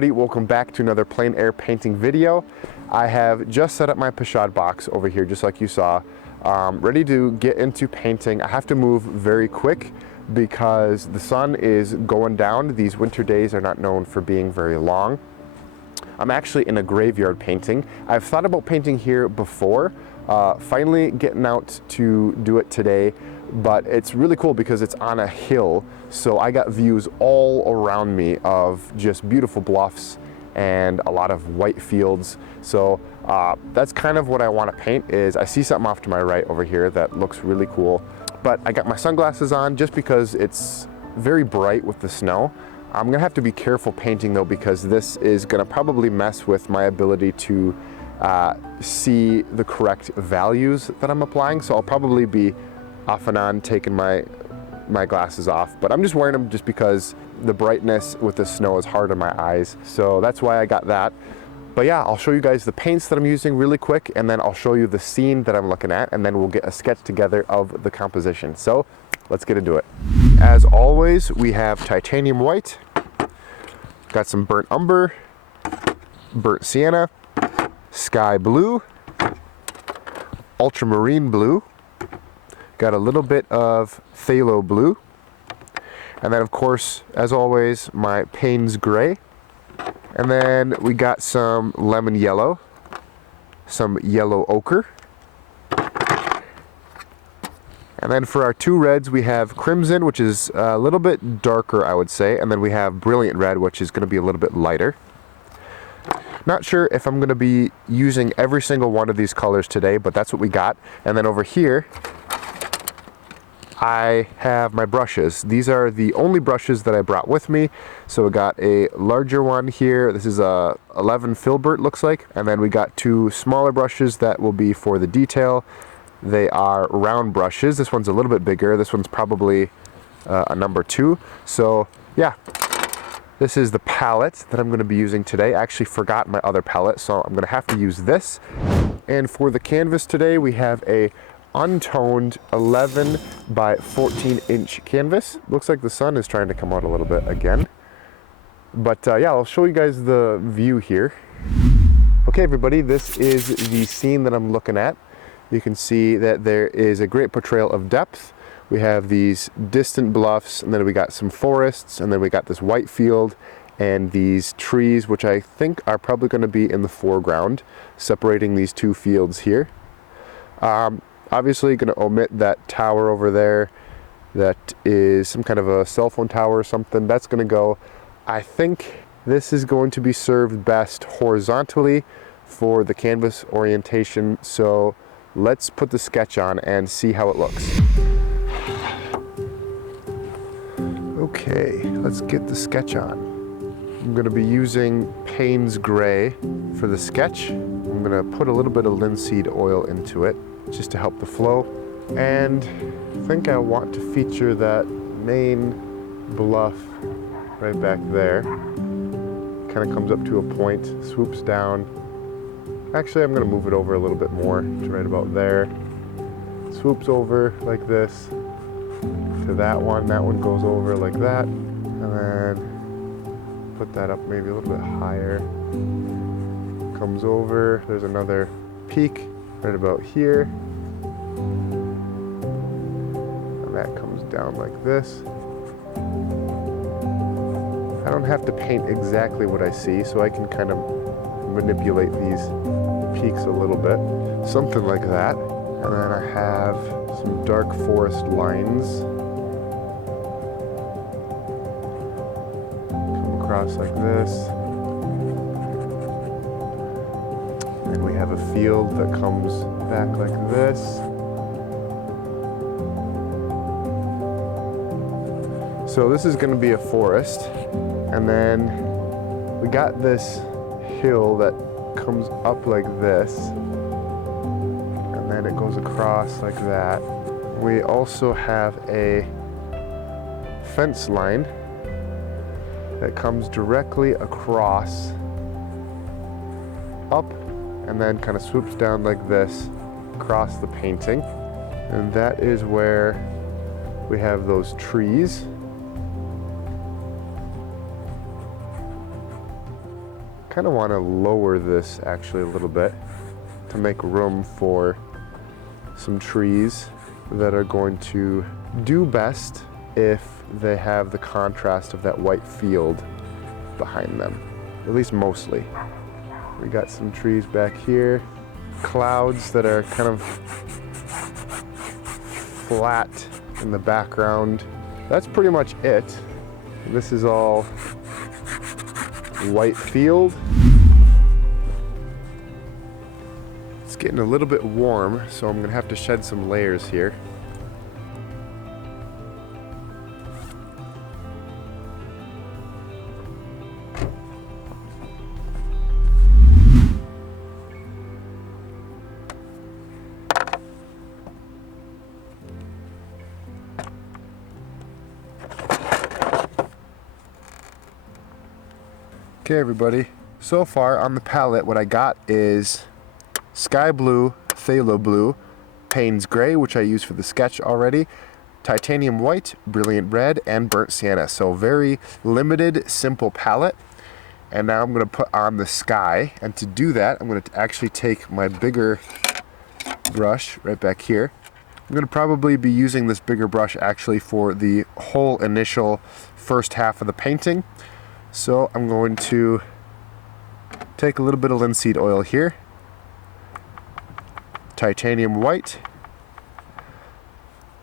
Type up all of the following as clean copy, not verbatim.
everybody, welcome back to another plein air painting video. I have just set up my pochade box over here, just like you saw, ready to get into painting. I have to move very quick because the sun is going down. These winter days are not known for being very long. I'm actually in a graveyard painting. I've thought about painting here before, finally getting out to do it today, but it's really cool because it's on a hill, so I got views all around me of just beautiful bluffs and a lot of white fields. So that's kind of what I want to paint. Is I see something off to my right over here that looks really cool, but I got my sunglasses on just because it's very bright with the snow. I'm gonna have to be careful painting though, because this is gonna probably mess with my ability to see the correct values that I'm applying. So I'll probably be off and on taking my glasses off, but I'm just wearing them just because the brightness with the snow is hard on my eyes. So that's why I got that. But yeah, I'll show you guys the paints that I'm using really quick, and then I'll show you the scene that I'm looking at, and then we'll get a sketch together of the composition. So let's get into it. As always, we have titanium white, got some burnt umber, burnt sienna, sky blue, ultramarine blue, got a little bit of phthalo blue, and then of course, as always, my Payne's gray, and then we got some lemon yellow, some yellow ochre, and then for our two reds we have crimson, which is a little bit darker, I would say, and then we have brilliant red, which is going to be a little bit lighter. Not sure if I'm going to be using every single one of these colors today, but that's what we got. And then over here I have my brushes. These are the only brushes that I brought with me. So we got a larger one here. This is a 11 filbert, looks like. And then we got two smaller brushes that will be for the detail. They are round brushes. This one's a little bit bigger. This one's probably a number 2. So yeah, this is the palette that I'm going to be using today. I actually forgot my other palette, so I'm going to have to use this. And for the canvas today, we have a untoned 11 by 14 inch canvas. Looks like the sun is trying to come out a little bit again. But yeah, I'll show you guys the view here. Okay everybody, this is the scene that I'm looking at. You can see that there is a great portrayal of depth. We have these distant bluffs, and then we got some forests, and then we got this white field and these trees, which I think are probably going to be in the foreground, separating these two fields here. Obviously going to omit that tower over there. That is some kind of a cell phone tower or something. That's going to go. I think this is going to be served best horizontally for the canvas orientation. So let's put the sketch on and see how it looks. Okay, let's get the sketch on. I'm going to be using Payne's gray for the sketch. I'm going to put a little bit of linseed oil into it just to help the flow. And I think I want to feature that main bluff right back there. Kind of comes up to a point, swoops down. Actually, I'm going to move it over a little bit more to right about there. Swoops over like this to that one. That one goes over like that. And then put that up maybe a little bit higher. Comes over. There's another peak right about here. And that comes down like this. I don't have to paint exactly what I see, so I can kind of manipulate these peaks a little bit. Something like that. And then I have some dark forest lines. Come across like this. And we have a field that comes back like this. So this is going to be a forest. And then we got this hill that comes up like this. And then it goes across like that. We also have a fence line that comes directly across, up, and then kind of swoops down like this across the painting. And that is where we have those trees. Kind of want to lower this actually a little bit to make room for some trees that are going to do best if they have the contrast of that white field behind them, at least mostly. We got some trees back here, clouds that are kind of flat in the background. That's pretty much it. This is all white field. It's getting a little bit warm, so I'm gonna have to shed some layers here. Okay everybody, so far on the palette what I got is sky blue, phthalo blue, Payne's gray, which I used for the sketch already, titanium white, brilliant red, and burnt sienna. So very limited, simple palette. And now I'm going to put on the sky, and to do that I'm going to actually take my bigger brush right back here. I'm going to probably be using this bigger brush actually for the whole initial first half of the painting. So I'm going to take a little bit of linseed oil here, titanium white,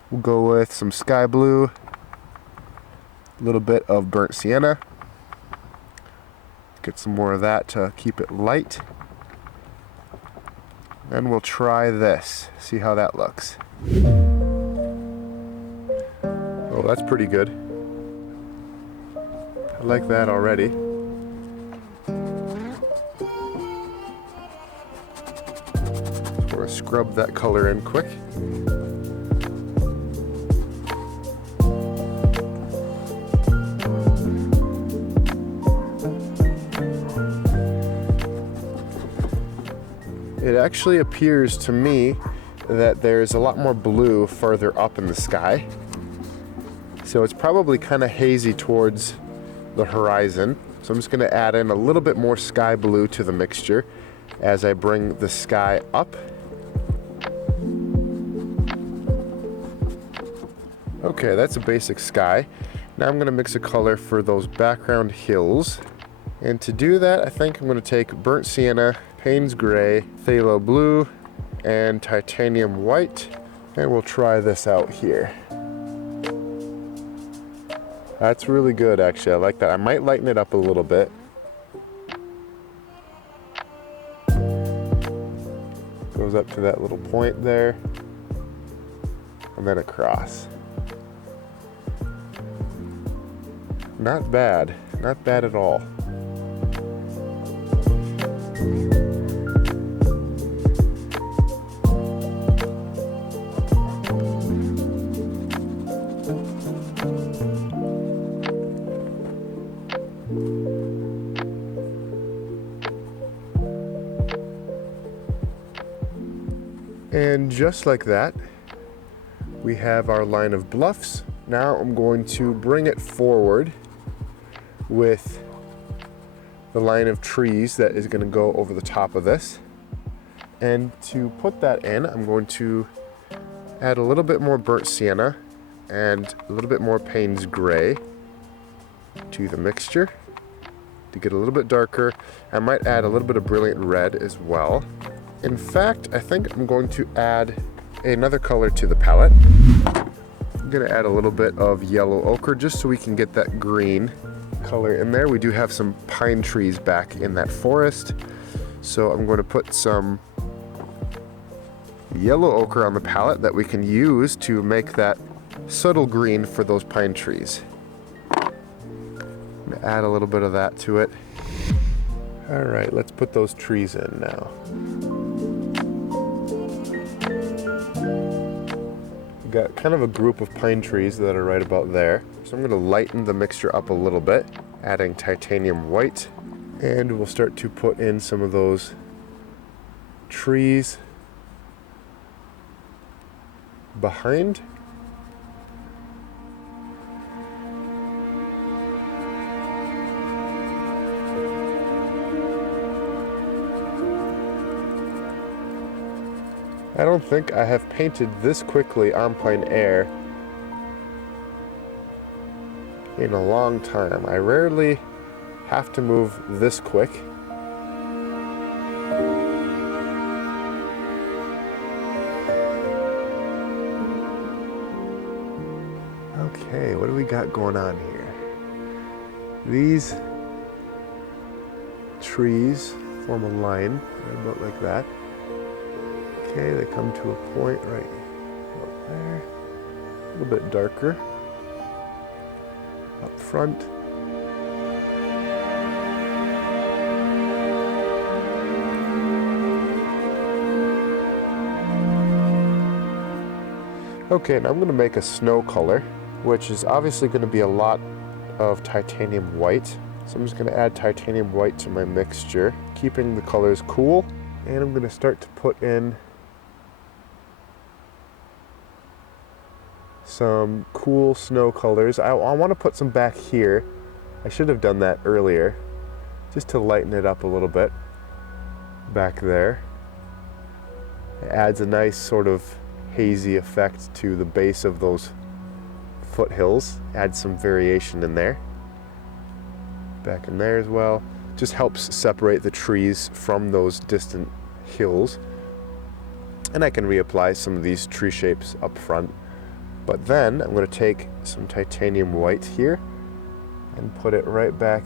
we'll go with some sky blue, a little bit of burnt sienna, get some more of that to keep it light, and we'll try this, see how that looks. Oh, that's pretty good. I like that already. Just want to scrub that color in quick. It actually appears to me that there's a lot more blue farther up in the sky. So it's probably kind of hazy towards the horizon. So I'm just going to add in a little bit more sky blue to the mixture as I bring the sky up. Okay, that's a basic sky. Now I'm going to mix a color for those background hills. And to do that, I think I'm going to take burnt sienna, Payne's gray, phthalo blue, and titanium white. And we'll try this out here. That's really good, actually. I like that. I might lighten it up a little bit. Goes up to that little point there, and then across. Not bad. Not bad at all. And just like that, we have our line of bluffs. Now I'm going to bring it forward with the line of trees that is going to go over the top of this. And to put that in, I'm going to add a little bit more burnt sienna and a little bit more Payne's gray to the mixture to get a little bit darker. I might add a little bit of brilliant red as well. In fact, I think I'm going to add another color to the palette. I'm going to add a little bit of yellow ochre just so we can get that green color in there. We do have some pine trees back in that forest, so I'm going to put some yellow ochre on the palette that we can use to make that subtle green for those pine trees. I'm going to add a little bit of that to it. All right, let's put those trees in now. We've got kind of a group of pine trees that are right about there. So I'm going to lighten the mixture up a little bit, adding titanium white, and we'll start to put in some of those trees behind. I don't think I have painted this quickly on plein air in a long time. I rarely have to move this quick. Okay, what do we got going on here? These trees form a line right about like that. Okay, they come to a point right up there. A little bit darker up front. Okay, now I'm going to make a snow color, which is obviously going to be a lot of titanium white. So I'm just going to add titanium white to my mixture, keeping the colors cool. And I'm going to start to put in some cool snow colors. I want to put some back here. I should have done that earlier, just to lighten it up a little bit back there. It adds a nice sort of hazy effect to the base of those foothills. Adds some variation in there. Back in there as well. Just helps separate the trees from those distant hills. And I can reapply some of these tree shapes up front. But then I'm going to take some titanium white here and put it right back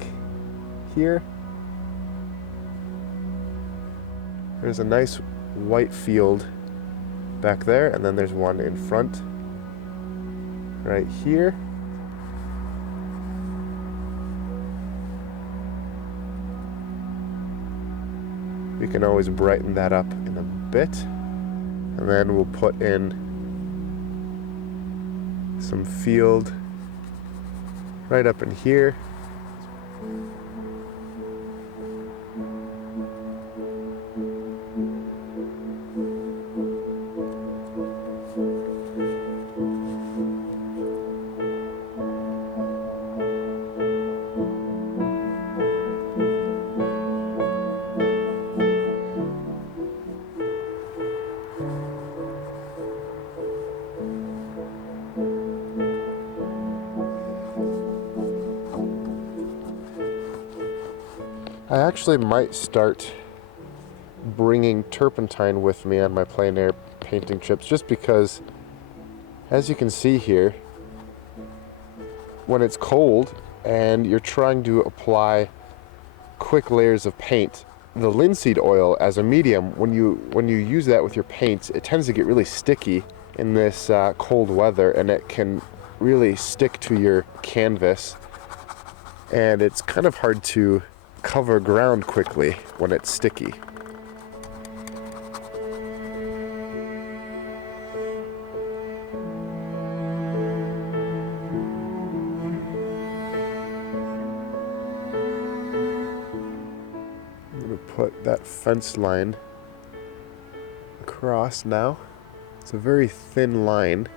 here. There's a nice white field back there, and then there's one in front right here. We can always brighten that up in a bit, and then we'll put in some field right up in here. I actually might start bringing turpentine with me on my plein air painting trips, just because, as you can see here, when it's cold and you're trying to apply quick layers of paint, the linseed oil as a medium, when you use that with your paints, it tends to get really sticky in this cold weather, and it can really stick to your canvas, and it's kind of hard to cover ground quickly when it's sticky. I'm going to put that fence line across now. It's a very thin line.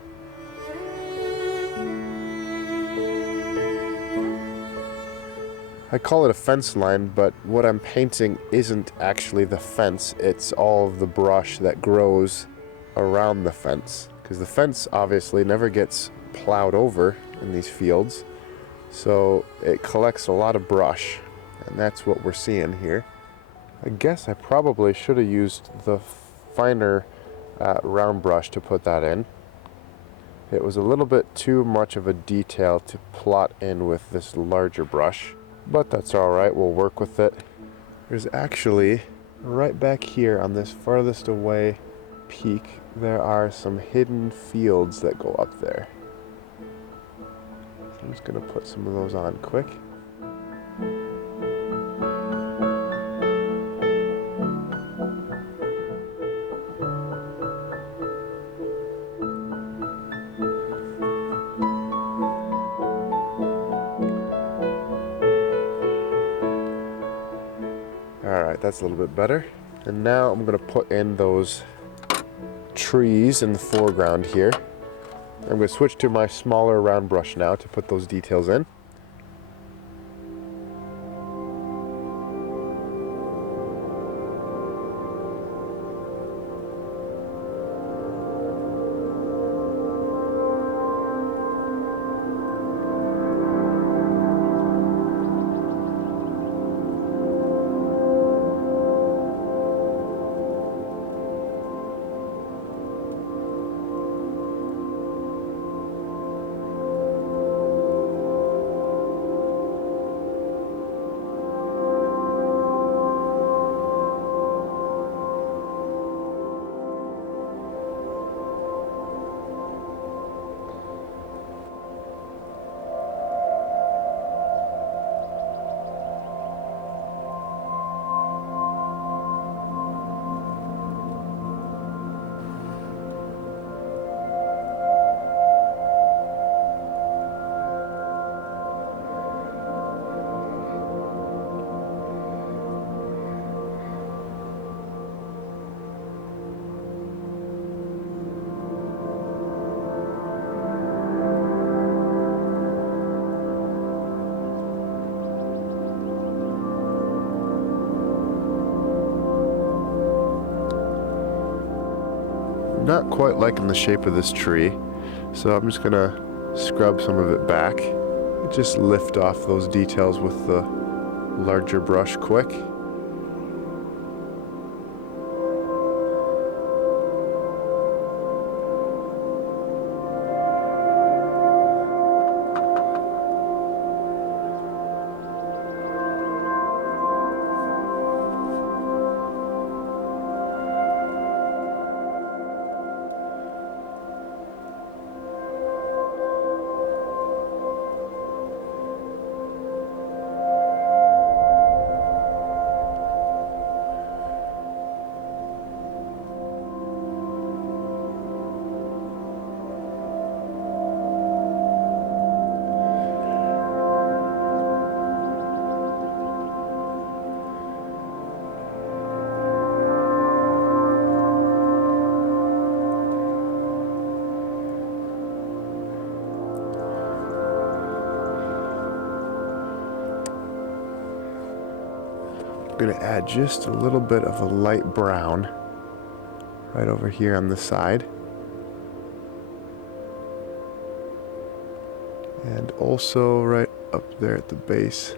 I call it a fence line, but what I'm painting isn't actually the fence. It's all of the brush that grows around the fence, because the fence obviously never gets plowed over in these fields, so it collects a lot of brush, and that's what we're seeing here. I guess I probably should have used the finer round brush to put that in. It was a little bit too much of a detail to plot in with this larger brush. But that's alright, we'll work with it. There's actually, right back here on this farthest away peak, there are some hidden fields that go up there. So I'm just going to put some of those on quick. Alright, that's a little bit better. And now I'm going to put in those trees in the foreground here. I'm going to switch to my smaller round brush now to put those details in. not quite liking the shape of this tree, so I'm just gonna scrub some of it back. Just lift off those details with the larger brush quick. I'm going to add just a little bit of a light brown right over here on the side. And also right up there at the base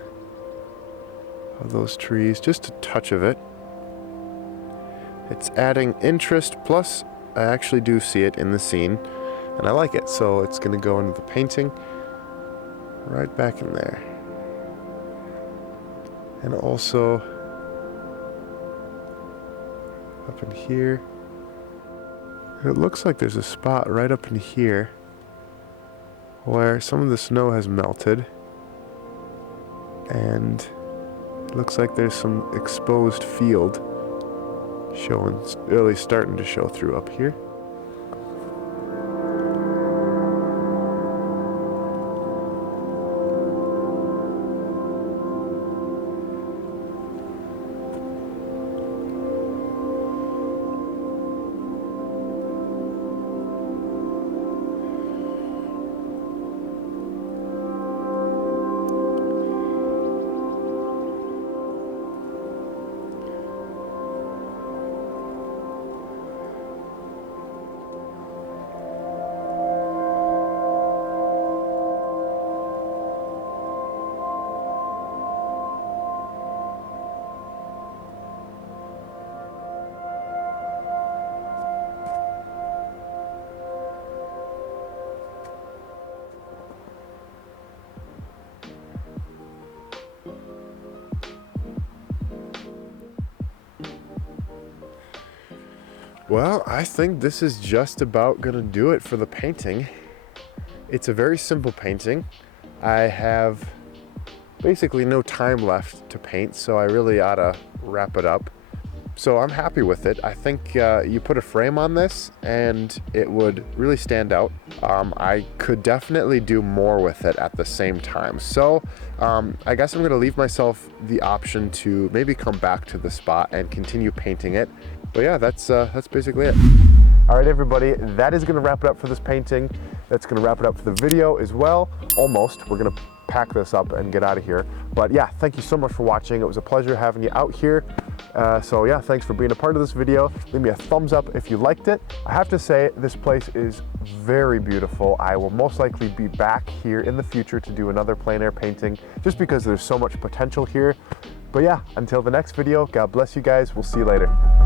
of those trees, just a touch of it. It's adding interest, plus I actually do see it in the scene and I like it, so it's going to go into the painting right back in there. And also up in here. It looks like there's a spot right up in here where some of the snow has melted, and it looks like there's some exposed field showing, really starting to show through up here. Well, I think this is just about gonna do it for the painting. It's a very simple painting. I have basically no time left to paint, so I really ought to wrap it up. So I'm happy with it. I think you put a frame on this and it would really stand out. I could definitely do more with it at the same time. So I guess I'm gonna leave myself the option to maybe come back to the spot and continue painting it. But yeah, that's basically it. All right, everybody, that is gonna wrap it up for this painting. That's gonna wrap it up for the video as well. Almost. We're gonna pack this up and get out of here. But yeah, thank you so much for watching. It was a pleasure having you out here. So yeah, thanks for being a part of this video. Leave me a thumbs up if you liked it. I have to say, this place is very beautiful. I will most likely be back here in the future to do another plein air painting, just because there's so much potential here. But yeah, until the next video, God bless you guys. We'll see you later.